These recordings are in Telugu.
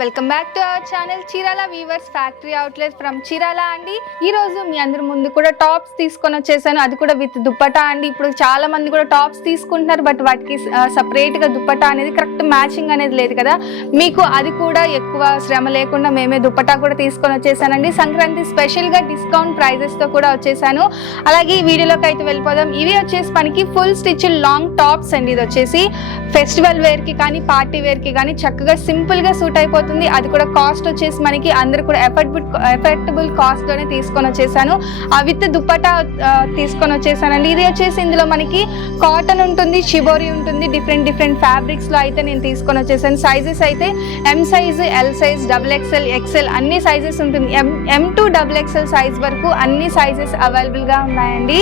Welcome back to our channel Chirala weavers factory outlet from Chirala అండి. ఈ రోజు మీ అందరి ముందు కూడా టాప్స్ తీసుకొని వచ్చేసాను, అది కూడా విత్ దుప్పటా అండి. ఇప్పుడు చాలా మంది కూడా టాప్స్ తీసుకుంటున్నారు, బట్ వాటికి సపరేట్ గా దుప్పటా అనేది కరెక్ట్ మ్యాచింగ్ అనేది లేదు కదా. మీకు అది కూడా ఎక్కువ శ్రమ లేకుండా మేమే దుప్పటా కూడా తీసుకొని వచ్చేసానండి. సంక్రాంతి స్పెషల్ గా డిస్కౌంట్ ప్రైజెస్ తో కూడా వచ్చేసాను. అలాగే ఈ వీడియోలోకి అయితే వెళ్ళిపోదాం. ఇవి వచ్చేసి మనకి ఫుల్ స్టిచ్ లాంగ్ టాప్స్ అండి. ఇది వచ్చేసి ఫెస్టివల్ వేర్ కి కానీ పార్టీ వేర్ కి కానీ చక్కగా సింపుల్ గా సూట్ అయిపోతుంది. అది కూడా కాస్ట్ వచ్చేసి మనకి అందరు కూడా ఎఫర్టబుల్ కాస్ట్ లోనే తీసుకొని వచ్చేసాను. విత్ దుప్పటా తీసుకొని వచ్చేసానండి. ఇది వచ్చేసి ఇందులో మనకి కాటన్ ఉంటుంది, షిబోరి ఉంటుంది, డిఫరెంట్ ఫ్యాబ్రిక్స్ లో అయితే నేను తీసుకొని వచ్చేసాను. సైజెస్ అయితే M size, L size, XXL, XL అన్ని సైజెస్ ఉంటుంది. M to XXL సైజ్ వరకు అన్ని సైజెస్ అవైలబుల్ గా ఉన్నాయండి.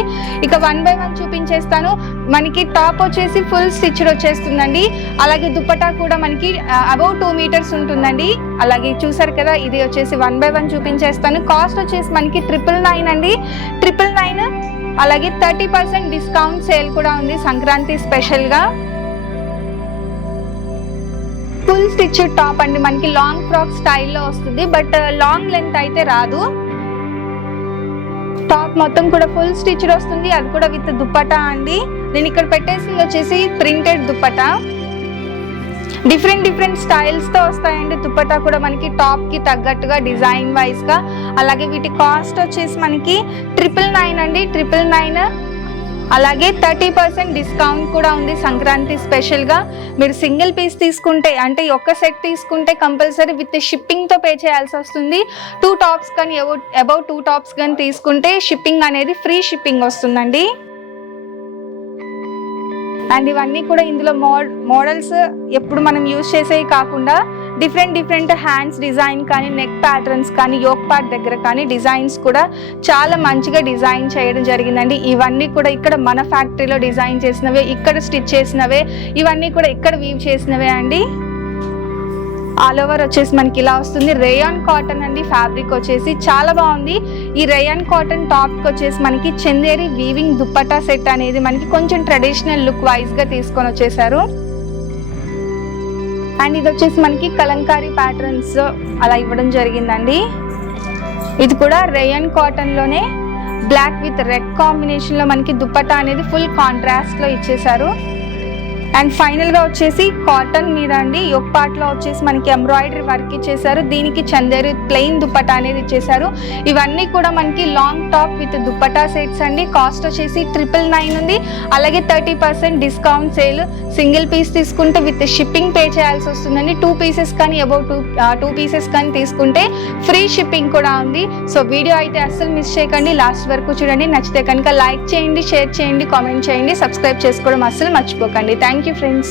ఇక 1 by 1 చూపించేస్తాను. మనకి టాప్ వచ్చేసి ఫుల్ స్టిచ్డ్ వచ్చేస్తుందండి. అలాగే దుప్పటా కూడా మనకి అబౌవ్ 2 meters ఉంటుందండి. అలాగే చూసారు కదా, ఇది వచ్చేసి 1 by 1 చూపించేస్తాను. కాస్ట్ వచ్చేసి మనకి 999 అండి, 999. అలాగే 30% డిస్కౌంట్ సేల్ కూడా ఉంది సంక్రాంతి స్పెషల్ గా. ఫుల్ స్టిచ్ టాప్ అండి, మనకి లాంగ్ ఫ్రాక్ స్టైల్లో వస్తుంది, బట్ లాంగ్ లెంత్ అయితే రాదు. టాప్ మొత్తం కూడా ఫుల్ స్టిచ్ వస్తుంది, అది కూడా విత్ దుప్పటా అండి. నేను ఇక్కడ పెట్టేసింది వచ్చేసి ప్రింటెడ్ దుప్పటా. డిఫరెంట్ స్టైల్స్ తో వస్తాయండి దుప్పటా కూడా మనకి టాప్ కి తగ్గట్టుగా డిజైన్ వైజ్ గా. అలాగే వీటి కాస్ట్ వచ్చేసి మనకి 999 అండి, 999. అలాగే 30% డిస్కౌంట్ కూడా ఉంది సంక్రాంతి స్పెషల్ గా. మీరు సింగిల్ పీస్ తీసుకుంటే అంటే ఒక్క సెట్ తీసుకుంటే కంపల్సరీ విత్ షిప్పింగ్ తో పే చేయాల్సి వస్తుంది. 2 టాప్స్ కానీ అబౌవ్ 2 టాప్స్ కానీ తీసుకుంటే షిప్పింగ్ అనేది ఫ్రీ షిప్పింగ్ వస్తుందండి. అండ్ ఇవన్నీ కూడా ఇందులో మోడల్స్ ఎప్పుడు మనం యూజ్ చేసేవి కాకుండా డిఫరెంట్ హ్యాండ్స్ డిజైన్ కానీ, నెక్ ప్యాటర్న్స్ కానీ, యోక్ పార్ట్ దగ్గర కానీ డిజైన్స్ కూడా చాలా మంచిగా డిజైన్ చేయడం జరిగిందండి. ఇవన్నీ కూడా ఇక్కడ మన ఫ్యాక్టరీలో డిజైన్ చేసినవే, ఇక్కడ స్టిచ్ చేసినవే, ఇవన్నీ కూడా ఇక్కడ వీవ్ చేసినవే అండి. ఆల్ ఓవర్ వచ్చేసి మనకి ఇలా వస్తుంది. రేయాన్ కాటన్ అండి, ఫ్యాబ్రిక్ వచ్చేసి చాలా బాగుంది. ఈ రేయాన్ కాటన్ టాప్ వచ్చేసి మనకి చందేరి వీవింగ్ దుప్పటా సెట్ అనేది మనకి కొంచెం ట్రెడిషనల్ లుక్ వైజ్ గా తీసుకొని వచ్చేసారు. అండ్ ఇది వచ్చేసి మనకి కలంకారీ ప్యాటర్న్స్ అలా ఇవ్వడం జరిగిందండి. ఇది కూడా రేయాన్ కాటన్ లోనే బ్లాక్ విత్ రెడ్ కాంబినేషన్ లో మనకి దుప్పటా అనేది ఫుల్ కాంట్రాస్ట్ లో ఇచ్చేసారు. అండ్ ఫైనల్ గా వచ్చేసి కాటన్ మీద అండి యోక్ పార్ట్ లో వచ్చేసి మనకి ఎంబ్రాయిడరీ వర్క్ ఇచ్చేసారు. దీనికి చందేరి ప్లెయిన్ దుప్పటా అనేది ఇచ్చేసారు. ఇవన్నీ కూడా మనకి long top with dupatta sets అండి. కాస్ట్ వచ్చేసి 999 ఉంది. అలాగే 30% డిస్కౌంట్ సేల్. సింగిల్ పీస్ తీసుకుంటే విత్ షిప్పింగ్ పే చేయాల్సి వస్తుందండి. 2 pieces కానీ అబౌవ్ 2 pieces కానీ తీసుకుంటే ఫ్రీ షిప్పింగ్ కూడా ఉంది. సో వీడియో అయితే అస్సలు మిస్ చేయకండి, లాస్ట్ వరకు చూడండి. నచ్చితే కనుక లైక్ చేయండి, షేర్ చేయండి, కామెంట్ చేయండి, సబ్స్క్రైబ్ చేసుకోవడం అస్సలు మర్చిపోకండి. Thank you friends.